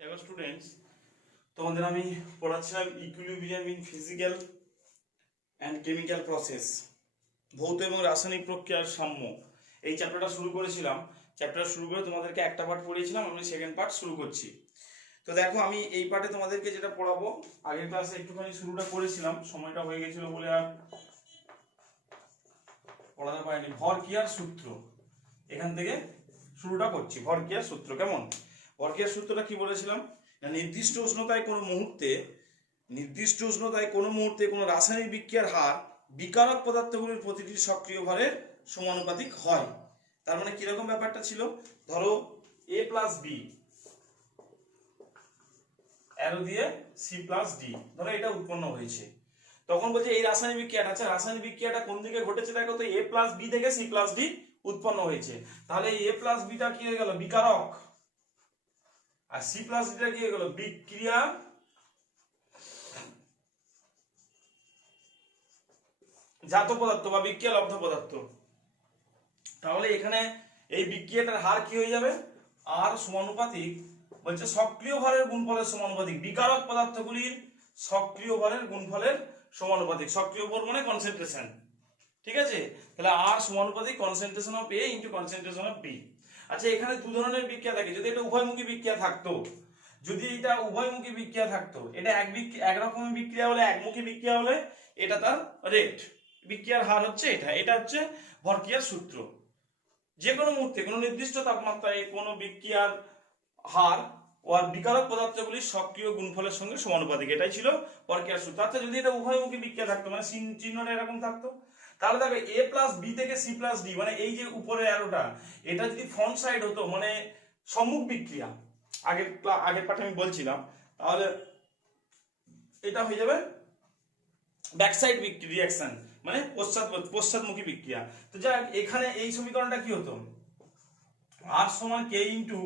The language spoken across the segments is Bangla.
দেখো স্টুডেন্টস, তোমাদের আমি পড়াচ্ছিলাম equilibrium in physical and chemical process, ভৌত এবং রাসায়নিক প্রক্রিয়ার সাম্য। এই চ্যাপ্টারটা শুরু করেছিলাম। চ্যাপ্টার শুরু করে তোমাদেরকে একটা পার্ট পড়িয়েছিলাম, আমি সেকেন্ড পার্ট শুরু করছি। তো দেখো, আমি এই পার্টে তোমাদেরকে যেটা পড়াবো, আগের ক্লাসে একটুখানি শুরুটা করেছিলাম, সময়টা হয়ে গেছিল বলে আর পড়াতে পারিনি। ভরক্রিয়ার সূত্র, এখান থেকে শুরুটা করছি। ভরক্রিয়ার সূত্র কেমন? ভরক্রিয়ার সূত্রটা কি বলেছিলাম না, নির্দিষ্ট উষ্ণতায় কোনো মুহূর্তে কোনো রাসায়নিক বিক্রিয়ার হার বিকারক পদার্থগুলির প্রতিটির সক্রিয় ভরের সমানুপাতিক হয়। তার মানে কিরকম ব্যাপারটা ছিল, ধরো a প্লাস বি অ্যারো দিয়ে সি প্লাস ডি, ধরো এটা উৎপন্ন হয়েছে। তখন বলছে এই রাসায়নিক বিক্রিয়াটা, আচ্ছা রাসায়নিক বিক্রিয়াটা কোন দিকে ঘটেছে দেখো তো, a প্লাস বি থেকে সি প্লাস ডি উৎপন্ন হয়েছে। তাহলে a প্লাস বিটা কি হয়ে গেল, বিকারক, আর সি প্লাস ডিটা কি হয়ে গেল, বিক্রিয়া জাত পদার্থ বা বিক্রিয়া লব্ধ পদার্থ। তাহলে এখানে এই বিক্রিয়াটার হার কি হয়ে যাবে, আর সমানুপাতিক, বলছে সক্রিয় ভরের গুণফলের সমানুপাতিক, বিকারক পদার্থগুলির সক্রিয় ভরের গুণফলের সমানুপাতিক। সক্রিয় ভর মানে কনসেন্ট্রেশন, ঠিক আছে? তাহলে আর সমানুপাতিক concentration of A into concentration of B. আচ্ছা, এখানে দু ধরনের বিক্রিয়া থাকে। যদি এটা উভয়মুখী বিক্রিয়া থাকতো, এটা এক রকমের বিক্রিয়া হলে, একমুখী বিক্রিয়া হলে এটা তার রেট, বিক্রিয়ার হার হচ্ছে এটা হচ্ছে ভরক্রিয়ার সূত্র। যে কোনো মুহূর্তে কোনো নির্দিষ্ট তাপমাত্রায় কোনো বিক্রিয়ার হার ও আর বিকারক পদার্থগুলির সক্রিয় গুণফলের সঙ্গে সমানুপাতিক, এটাই ছিল ভরক্রিয়ার সূত্র। আচ্ছা, যদি এটা উভয়মুখী বিক্রিয়া থাকতো, মানে চিহ্নটা এরকম থাকতো, তাহলে দেখো a প্লাস বি থেকে সি প্লাস ডি, মানে এই যে উপরে অ্যারোটা, এটা যদি ফ্রন্ট সাইড হতো, মানে সম্মুখ বিক্রিয়া, আগের পাঠে আমি বলছিলাম, তাহলে এটা হয়ে যাবে ব্যাক সাইড রিঅ্যাকশন, মানে পশ্চাৎমুখী বিক্রিয়া। তো যাই হোক, এখানে এই সমীকরণটা কি হতো, আর সমান K into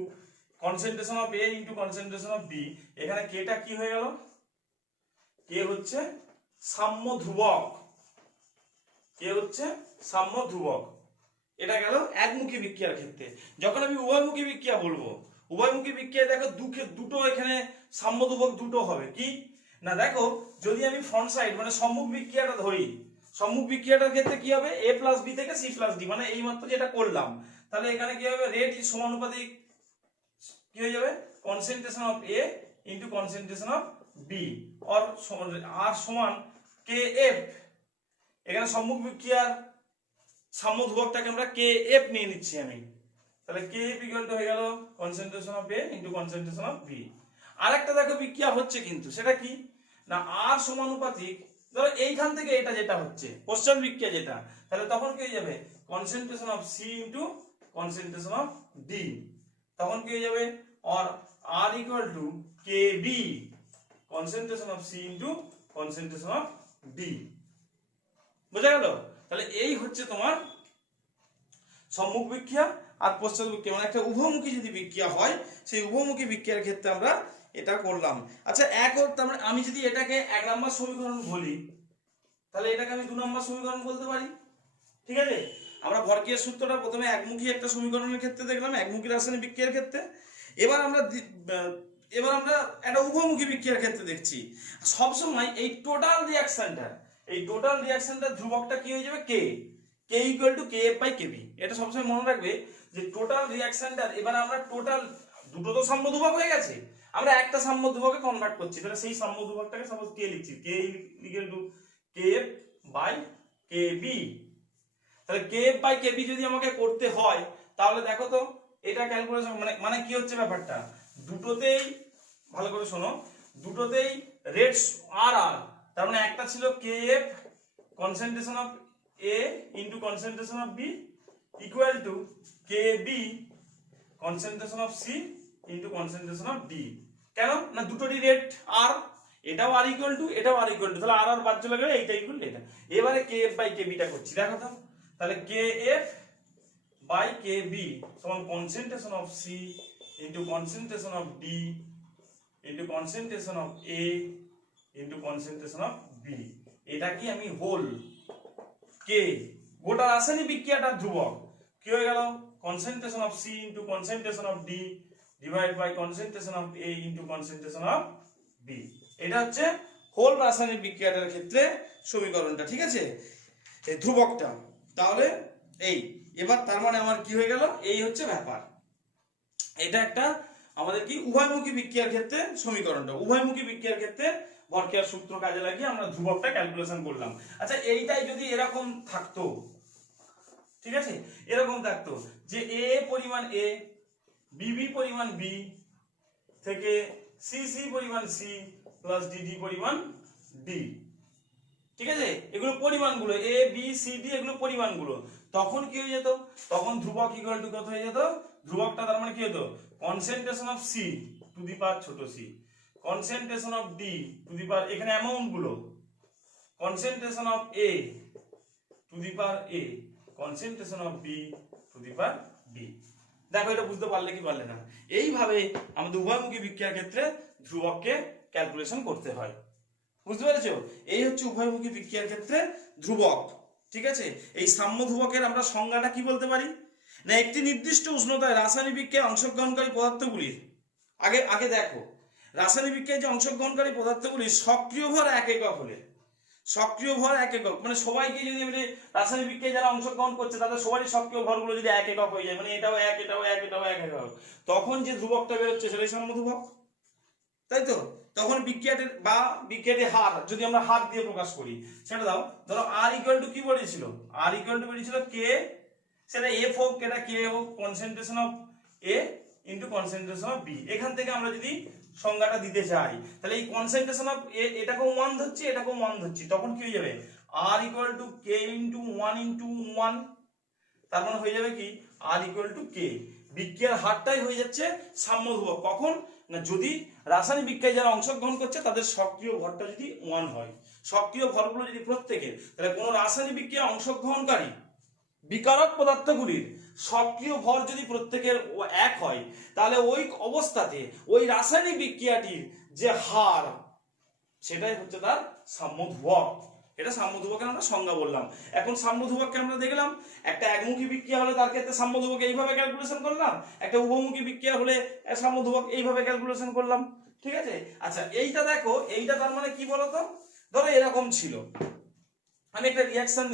concentration of A into concentration of B. এখানে কেটা কি হয়ে গেল, কে হচ্ছে সাম্য ধ্রুবক, এটা গেল একমুখী বিক্রিয়ার ক্ষেত্রে। যখন আমি উভয়মুখী বিক্রিয়া বলবো, উভয়মুখী বিক্রিয়া দেখো দুটো এখানে সাম্য ধ্রুবক দুটো হবে কি না, দেখো যদি আমি ফ্রন্ট সাইড মানে সম্মুখ বিক্রিয়াটা ধরি, সম্মুখ বিক্রিয়াটার ক্ষেত্রে কি হবে, a প্লাস বি থেকে সি প্লাস ডি, মানে এই মাত্র যেটা করলাম, তাহলে এখানে কি হবে, রেট ইজ সমানুপাতিক কি হয়ে যাবে, concentration of A into concentration of B, আর সমান কে এফ। এখানে সম্মুখ বিক্রিয়ার সাম্য ধ্রুবকটাকে আমরা কে এফ নিয়ে নিচ্ছি আমি, তাহলে কে এফ ইকুয়াল টু হয়ে গেল concentration of A into concentration of B. আরেকটা দেখো বিক্রিয়া হচ্ছে, কিন্তু সেটা কি না, আর সমানুপাতিক, ধরো এইখান থেকে এটা যেটা হচ্ছে পশ্চাৎ বিক্রিয়া যেটা, তাহলে তখন কি হয়ে যাবে, concentration of C into concentration of D, তখন কি হয়ে যাবে, R R equal to K B concentration of C into concentration of D. বোঝা গেল? তাহলে এই হচ্ছে তোমার সম্মুখ বিক্রিয়া আর পশ্চাৎ বিক্রিয়া, মানে একটা উভয়মুখী যদি বিক্রিয়া হয়, সেই উভয়মুখী বিক্রিয়ার ক্ষেত্রে আমরা এটা করলাম। আচ্ছা, তার মানে আমি যদি এটাকে 1 নম্বর সমীকরণ বলি, তাহলে এটাকে আমি 2 নম্বর সমীকরণ বলতে পারি, ঠিক আছে? আমরা ভরক্রিয়ার সূত্রটা প্রথমে একমুখী একটা সমীকরণের ক্ষেত্রে দেখলাম, একমুখী রাসায়নিক বিক্রিয়ার ক্ষেত্রে। এবার আমরা একটা উভয়মুখী বিক্রিয়ার ক্ষেত্রে দেখছি। সবসময় এই টোটাল রিঅ্যাকশনটা ধ্রুবকটা কি হয়ে যাবে, K equal to K F by KB. এটা সবসময় মনে রাখবে যে টোটাল রিঅ্যাকশনটা, এবার আমরা টোটাল দুটো তো সাম্য ধ্রুবক হয়ে গেছে, আমরা একটা সাম্য ধ্রুবকে কনভার্ট করছি, তাহলে সেই সাম্য ধ্রুবকটাকে সাপোজ কে লিখছি, K equal to K F by KB. তাহলে কে এফ বাই কেবি যদি আমাকে করতে হয়, তাহলে দেখো তো এটা ক্যালকুলেশন মানে কি হচ্ছে ব্যাপারটা, দুটোতেই ভালো করে শোনো, দুটোতেই রেটস আর আর, তার মানে একটা ছিল K F concentration of A into concentration of B equal to K B concentration of C into concentration of D. কেন না, দুটোরই রেট আর, এটাও আর ইকুয়াল টু, এটাও আর ইকুয়াল টু, তাহলে আর বাদ চলে গেলে এইটা ইকুয়াল টু এটা। এবারে কে এফ বাই কে বিটা করছি, দেখো তো, তাহলে K F by K B সমান concentration of C into concentration of D into concentration of A into concentration of B. এটা কি আমি হোল কে, গোটা রাসায়নিক বিক্রিয়াটা ধ্রুবক, কি হয়ে গেল, concentration of C into concentration of D divide by concentration of A into concentration of B. এটা হচ্ছে হোল রাসায়নিক বিক্রিয়াটার ক্ষেত্রে সমীকরণটা, ঠিক আছে, এই ধ্রুবকটা। তাহলে এই এবার তার মানে আমার কি হয়ে গেল, এই হচ্ছে ব্যাপার। এটা একটা আমাদের কি উভয়মুখী বিক্রিয়ার ক্ষেত্রে সমীকরণটা, উভয়মুখী বিক্রিয়ার ক্ষেত্রে ভরক্রিয়ার সূত্র কাজে লাগিয়ে আমরা ধ্রুবকটা ক্যালকুলেশন করলাম। আচ্ছা এইটাই যদি এরকম থাকতো, ঠিক আছে, এরকম থাকতো যে এ পরিমাণ এ, বিবি পরিমাণ বি থেকে সিসি পরিমাণ সি প্লাস ডিডি পরিমাণ ডি, ঠিক আছে, এগুলো পরিমাণগুলো এ বি সি ডি, এগুলো পরিমাণগুলো, তখন কি হয়ে যেত, তখন ধ্রুবক ইকুয়াল টু কত হয়ে যেত, ধ্রুবকটা তার মানে কি হতো, concentration of C to the power ছোট C, concentration of D to the power, এখানে অ্যামাউন্ট গুলো, concentration of A to the power A, concentration of B to the power B. দেখো এটা বুঝতে পারলে কি পারলে না, এইভাবে আমাদের উভয়মুখী বিক্রিয়ার ক্ষেত্রে ধ্রুবককে ক্যালকুলেশন করতে হয়। বুঝতে পেরেছো, এই হচ্ছে উভয়মুখী বিক্রিয়ার ক্ষেত্রে ধ্রুবক, ঠিক আছে। এই সাম্য ধ্রুবকের আমরা সংজ্ঞাটা কি বলতে পারি না, একটি নির্দিষ্ট উষ্ণতায় রাসায়নিক বিক্রিয়ায় অংশগ্রহণকারী পদার্থগুলির আগে আগে দেখো, রাসায়নিক বিক্রিয়ায় যে অংশগ্রহণকারী পদার্থগুলির সক্রিয় ভর এক একক হলে, সক্রিয় ভর এক একক মানে সবাইকে যদি রাসায়নিক বিক্রিয়ায় যারা অংশগ্রহণ করছে তাদের সবারই সক্রিয় ভরগুলো যদি এক একক হয়ে যায়, মানে এটাও এক এটাও এক এটাও এক একক, তখন যে ধ্রুবকটা বেরোচ্ছে সেটাই সাম্য ধ্রুবক, তাই তো। তখন বিক্রিয়াটির বা বিক্রিয়াটির হার যদি আমরা হার দিয়ে প্রকাশ করি, সেটা দাও, ধরো আর ইকুয়াল টু কি বলেছিল, আর ইকুয়াল টু বেরিয়েছিল কে, সেটা এফ হোক এটা কে হোক, concentration of A into concentration of B. এখান থেকে আমরা যদি সংজ্ঞাটা দিতে চাই, তাহলে এই কনসেন্ট্রেশন অফ এ এটাকেও 1 ধরছি এটাকেও 1 ধরছি, তখন কি হয়ে যাবে, R equal to K into 1 into 1, তার মানে হয়ে যাবে কি আর ইকুয়াল টু কে, বিক্রিয়ার হারটাই হয়ে যাচ্ছে সাম্য ধ্রুবক। কখন না, যদি রাসায়নিক বিক্রিয়ায় যারা অংশগ্রহণ করছে তাদের সক্রিয় ভরটা যদি 1 হয়, সক্রিয় ভরগুলো যদি প্রত্যেকের, তাহলে কোন রাসায়নিক বিক্রিয়ায় অংশগ্রহণকারী বিকারক পদার্থগুলির সক্রিয় ভর যদি প্রত্যেকের 1 হয়, তাহলে ওই অবস্থাতে ওই রাসায়নিক বিক্রিয়াটির যে হার সেটাই হচ্ছে তার সাম্য ধ্রুবক। এটা সাম্য ধ্রুবকের আমরা সংজ্ঞা বললাম। এখন সাম্য ধ্রুবককে আমরা দেখলাম, একটা একমুখী বিক্রিয়া হলে তার ক্ষেত্রে সাম্য ধ্রুবক এইভাবে ক্যালকুলেশন করলাম, একটা উভমুখী বিক্রিয়া হলে সাম্য ধ্রুবক এইভাবে ক্যালকুলেশন করলাম, ঠিক আছে। আচ্ছা এইটা দেখো, এইটা তার মানে কি বলতো, ধরো এরকম ছিল, আমি একটা রিঅ্যাকশন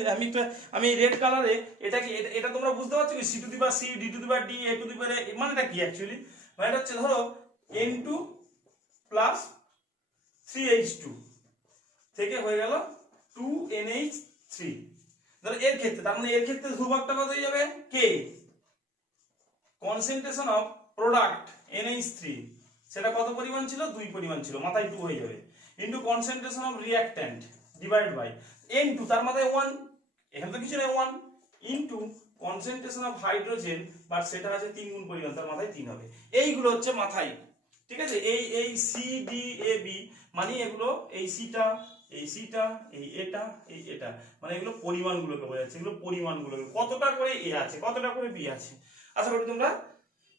আমি রেড কালারে এটা কি, এটা তোমরা বুঝতে পারছো কি, C to the power C, D to the power D, A to the power A, মানেটা কি অ্যাকচুয়ালি, মানে এটা হচ্ছে ধরো N2 প্লাস 3H2 থেকে হয়ে গেল 2NH3, ধরো এর ক্ষেত্রে, তার মানে এর ক্ষেত্রে ধ্রুবকটা কত হয়ে যাবে, K, concentration of product NH3 সেটা কত পরিমাণ ছিল, 2 পরিমাণ ছিল, মাথায় 2 হয়ে যাবে, into concentration of reactant divide by N2 তার মাথায় 1, এখানে তো কিছু নেই 1, into concentration of hydrogen, but সেটা আছে 3 গুণ পরিমাণ, তার মাথায় 3 হবে। এইগুলো হচ্ছে মাথায়, ঠিক আছে, এই এই সি ডি এ বি মানে এগুলো, এই সিটা এই সিটা এই এটা এই এটা, মানে এগুলো পরিমাণগুলোকে বোঝাচ্ছে, এগুলো পরিমাণগুলো কতটা করে এ আছে কতটা করে বি আছে, আশা করি তোমরা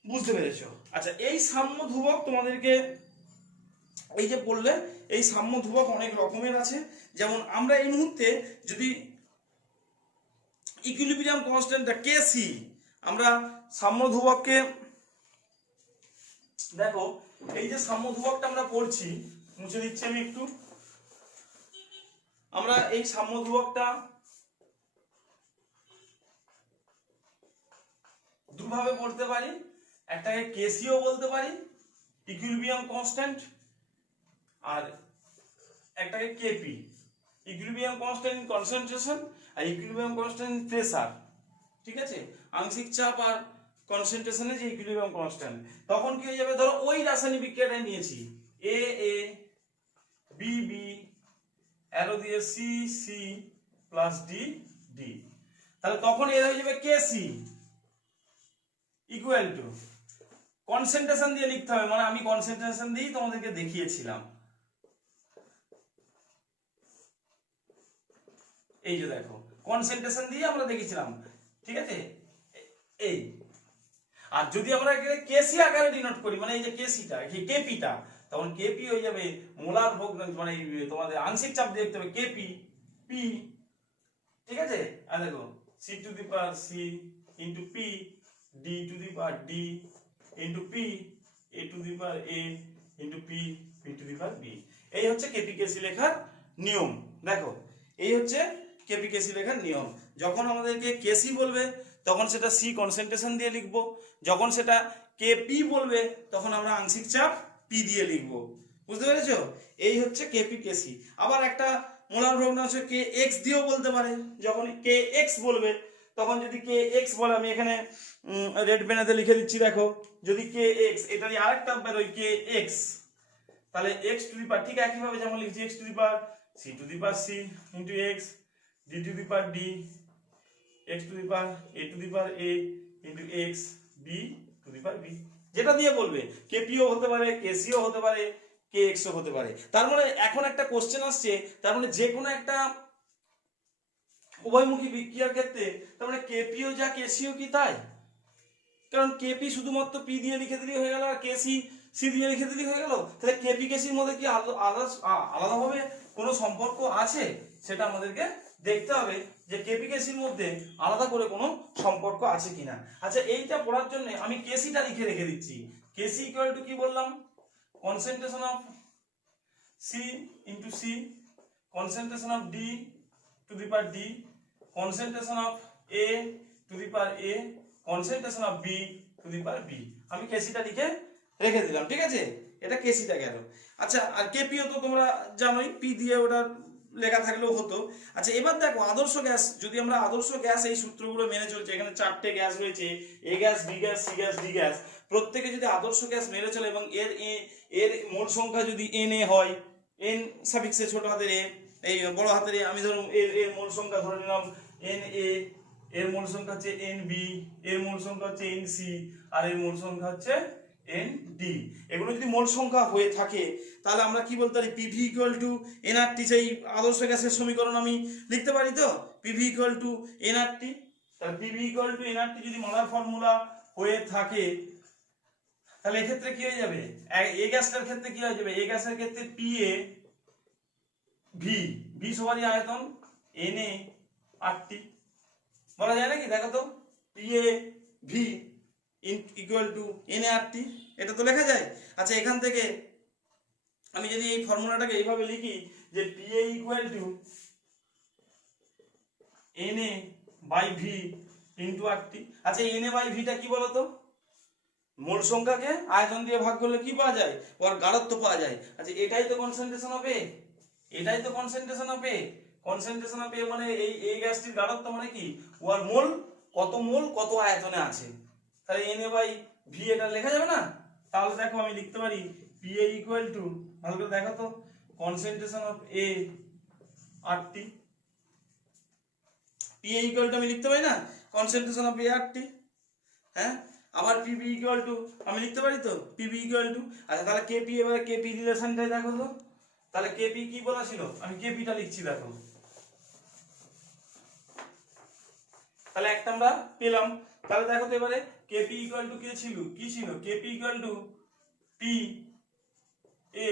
বুঝতে পেরেছো। আচ্ছা এই সাম্য ধ্রুবক তোমাদেরকে এই যে বললে, এই সাম্য ধ্রুবক অনেক রকমের আছে, যেমন আমরা এই মুহূর্তে যদি ইকুইলিব্রিয়াম কনস্ট্যান্টটা কেসি, আমরা সাম্য ধ্রুবককে দেখো, এই যে সাম্য ধ্রুবকটা আমরা পড়ছি, মুছে দিচ্ছি আমি একটু, আমরা এই সাম্য ধ্রুবকটা দুভাবে পড়তে পারি, একটাকে কেসিও বলতে পারি ইকুইলিব্রিয়াম কনস্ট্যান্ট, আর একটাকে KP, equilibrium constant in concentration আর ইকুইলিব্রিয়াম কনস্ট্যান্ট ইন প্রেসার, ঠিক আছে, আংশিক চাপ আর কনসেন্ট্রেশনে যে ইকুইলিব্রিয়াম কনস্ট্যান্ট, তখন কি হয়ে যাবে, ধরো ওই রাসায়নিক বিক্রিয়াটা নিয়েছি a A b B arrow দিয়ে c C plus d D, তাহলে তখন এর হয়ে যাবে কেসি ইকুয়াল টু, কনসেন্ট্রেশন দিয়ে লিখতে হবে, মানে আমি কনসেন্ট্রেশন দিয়েই তোমাদেরকে দেখিয়েছিলাম, এই যে দেখো কনসেন্ট্রেশন দিয়ে আমরা দেখেছিলাম, ঠিক আছে, এই, আর যদি আমরা কেসি আকারে ডিনোট করি, মানে এই যে কেসিটা কেপিটা, তখন কেপি হয়ে যাবে মোলার ভোগ, মানে তোমাদের আংশিক চাপ দেখতে হবে কেপি পি, ঠিক আছে, আর দেখো C to the power C into P, D to the power D into P, a to the power a into p p to the power b। এই হচ্ছে কেপিকেসি লেখার নিয়ম। দেখো এই হচ্ছে কেপিকেসি লেখার নিয়ম। যখন আমাদেরকে কেসি বলবে তখন সেটা সি কনসেন্ট্রেশন দিয়ে লিখবো, যখন সেটা কেপি বলবে তখন আমরা আংশিক চাপ পি দিয়ে লিখবো। বুঝতে পেরেছো? এই হচ্ছে কেপিকেসি। আবার একটা মোলার ভগ্নাংশ কে এক্স দিয়েও বলতে পারে। যখন কে এক্স বলবে তখন যদি কে এক্স বলে, আমি এখানে রেড পেনেতে লিখে দিচ্ছি, দেখো যদি কে এক্স, এটারই আরেকটা বেরোয় কে এক্স, তাহলে এক্স টু দি পাওয়ার ঠিক একইভাবে যেমন লিখছি X to the power C to the power C into X D to the power D X to the power A to the power A into X B to the power B. যেটা দিয়ে বলবে কেপিও হতে পারে, কেসিও হতে পারে, কে এক্সও হতে পারে। তার মানে এখন একটা কোশ্চেন আসছে, তার মানে যে কোনো একটা উভয়মুখী বিক্রিয়ার ক্ষেত্রে তার মানে কেপিও যা কেসিও কি তাই? কারণ কেপি শুধুমাত্র পি দিয়ে লিখে দিলেই হয়ে গেল, আর কেসি সি দিয়ে লিখে দিলেই হয়ে গেল। তাহলে কেপি কেসির মধ্যে কি আলাদাভাবে কোনো সম্পর্ক আছে? সেটা আমাদেরকে দেখতে হবে যে কেপি কেসির মধ্যে আলাদা করে কোনো সম্পর্ক আছে কিনা। আচ্ছা, এইটা পড়ার জন্য আমি কেসিটা লিখে রেখে দিচ্ছি। কেসি ইকুয়াল টু কি বললাম? Concentration of C into C, concentration of D to the power D, concentration of A to the power A, concentration of B to the power B. আমি কেসিটা লিখে রেখে দিলাম, ঠিক আছে? এটা কেসিটা গেল। আচ্ছা, আর কেপিও তো তোমরা জানোই, পি দিয়ে ওটার লেখা থাকলেও হতো। আচ্ছা, এবার দেখো আদর্শ গ্যাস, যদি আমরা আদর্শ গ্যাস এই সূত্রগুলো মেনে চলছে, এখানে 4টে গ্যাস রয়েছে, A gas, B gas, C gas, D gas, প্রত্যেকে যদি আদর্শ গ্যাস মেনে চলে এবং এর মোল সংখ্যা যদি এন এ হয়, এন সাফিক্সে ছোট হাতের এ, এই বড় হাতের এ, আমি ধরুন এর মোল সংখ্যা ধরে নিলাম এন এ, এর মোল সংখ্যা হচ্ছে এন বি, এর মোল সংখ্যা হচ্ছে এন সি, আর এর মোল সংখ্যা হচ্ছে এন ডি। এগুলো যদি মোল সংখ্যা হয়ে থাকে তাহলে আমরা কি বলতে পারি? পিভি ইকুয়াল টু এনআরটি, সেই আদর্শ গ্যাসের সমীকরণ আমি লিখতে পারি তো, পিভি ইকুয়াল টু এনআরটি। তাহলে পিভি ইকুয়াল টু এনআরটি যদি মলার ফর্মুলা হয়ে থাকে তাহলে এক্ষেত্রে কি হয়ে যাবে? এ গ্যাসটার ক্ষেত্রে কি হয়ে যাবে? এ গ্যাসের ক্ষেত্রে পি এ ভি, ভি সবারই আয়তন, এন এ আর টি, বলা যায় নাকি? দেখো তো, P A V equal to N A R T, এটা তো লেখা যায়। আচ্ছা, এখান থেকে আমি যদি এই ফর্মুলাটাকে এইভাবে লিখি যে P A equal to N A by V into R T. আচ্ছা, এন এ বাই ভিটা কি বলতো? মোল সংখ্যাকে আয়তন দিয়ে ভাগ করলে কি পাওয়া যায়? ওর গাঢ়ত্ব পাওয়া যায়। আচ্ছা, এটাই তো কনসেন্ট্রেশন অফ এ, এটাই তো concentration of A. Concentration of A মানে এই গ্যাসটির গাঢ়ত্ব মানে কি? ওর মোল কত আয়তনে আছে। তাহলে এন এ বাই ভি এটা লেখা যাবে না? তাহলে দেখো আমি লিখতে পারি পি এ ইকুয়াল টু, ভালো করে দেখো তো, concentration of A R T. P A equal to আমি লিখতে পারি না, কনসেন্ট্রেশন অফ এ আর টি। হ্যাঁ, আবার পিবি ইকুয়াল টু আমি লিখতে পারি তো, পিবি ইকুয়াল টু। আচ্ছা, তাহলে কেপি, এবার কেপি রিলেশনটাই দেখো তো। তাহলে কেপি কি বলা ছিল? আমি কেপিটা লিখছি, দেখো। তাহলে একটা আমরা পেলাম। তাহলে দেখো তো এবারে কেপি ইকুয়াল টু কি ছিল? KP equal to P A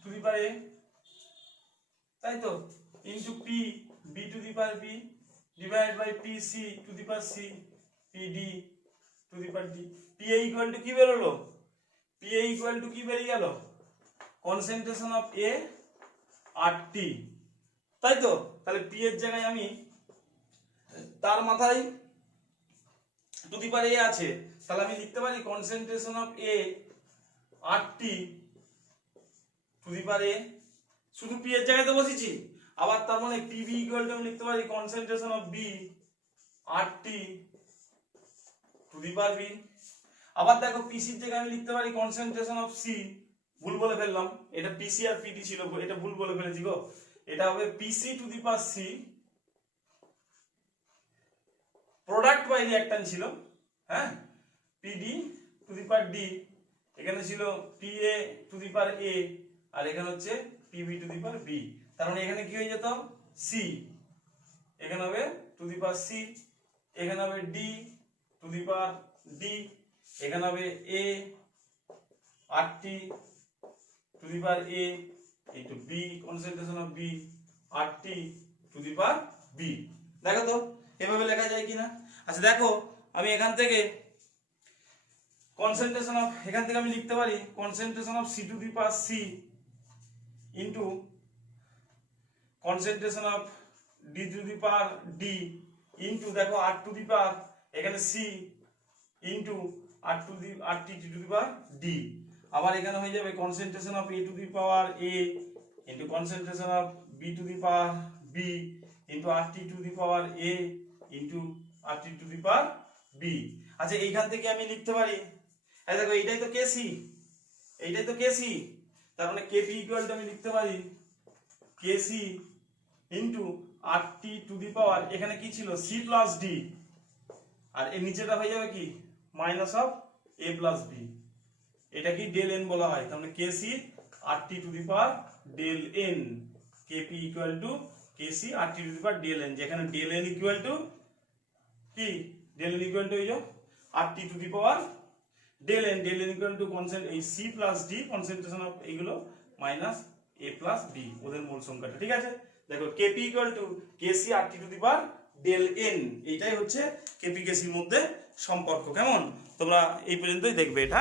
to the power A, তাই তো, into P B to the power B divide by P C to the power C P D to the power D. P A equal to কি বেরোলো? পি এ ইকুয়াল টু কি বেরিয়ে গেল? কনসেন্ট্রেশন অফ এ আর টি, তাই তো। তাহলে পি এর জায়গায় আমি তার মাথায় টু দি পাওয়ার এ আছে, তাহলে আমি লিখতে পারি concentration of A R T to the power A, শুধু পি এর জায়গায় তো বসেছি। আবার তার মানে পিবি ইকুয়াল টু আমি লিখতে পারি concentration of B R T to the power B. আবার দেখো পিসির জায়গায় আমি লিখতে পারি কনসেন্ট্রেশন অফ সি, ভুল বলে ফেললাম, এটা পিসি আর পিডি ছিল, এটা ভুল বলে ফেলেছি গো। এটা হবে PC to the power C, product by reactant ছিল, হ্যাঁ, PD to the power D, এখানে ছিল পিএ টু দি পাওয়ার এ, আর এখানে হচ্ছে PB to the power B. তার মানে এখানে কি হয়ে যেত? সি, এখানে হবে টু দি পাওয়ার সি, এখানে হবে D to the power D, এখানে হবে A R T to the power A into B, concentration of B R T to the power B. দেখো তো এভাবে লেখা যায় কিনা। আচ্ছা দেখো, আমি এখান থেকে কনসেন্ট্রেশন অফ, এখান থেকে আমি লিখতে পারি concentration of C to the power C into concentration of D to the power D into দেখো আর টু দি পাওয়ার এখানে C into R T to the power D. আবার এখানে হয়ে যাবে concentration of A to the power A into concentration of B to the power B into R T to the power A into R T to the power B. আচ্ছা এইখান থেকে আমি লিখতে পারি, এই দেখো এইটাই তো কেসি, এইটাই তো কেসি, তার মানে কেপি ইকুয়াল টু আমি লিখতে পারি কেসি into R T to the power এখানে কি ছিল সি প্লাস ডি, আর এর নিচেটা হয়ে যাবে কি minus of A plus B, এটা কি ডেল এন বলা হয়। তার মানে KC R T to the power del N, KP equal to KC R T to the power del N, যেখানে ডেল এন ইকুয়াল টু কি ডেল এন ইকুয়াল টু এই যে R T to the power del N equal to concent এই C plus D concentration of এইগুলো মাইনাস এ প্লাস বি ওদের মূল সংখ্যাটা। ঠিক আছে, দেখো KP equal to KC R T to the power del N, এইটাই হচ্ছে কেপি কেসির মধ্যে সম্পর্ক। কেমন, তোমরা এই পর্যন্তই দেখবে এটা।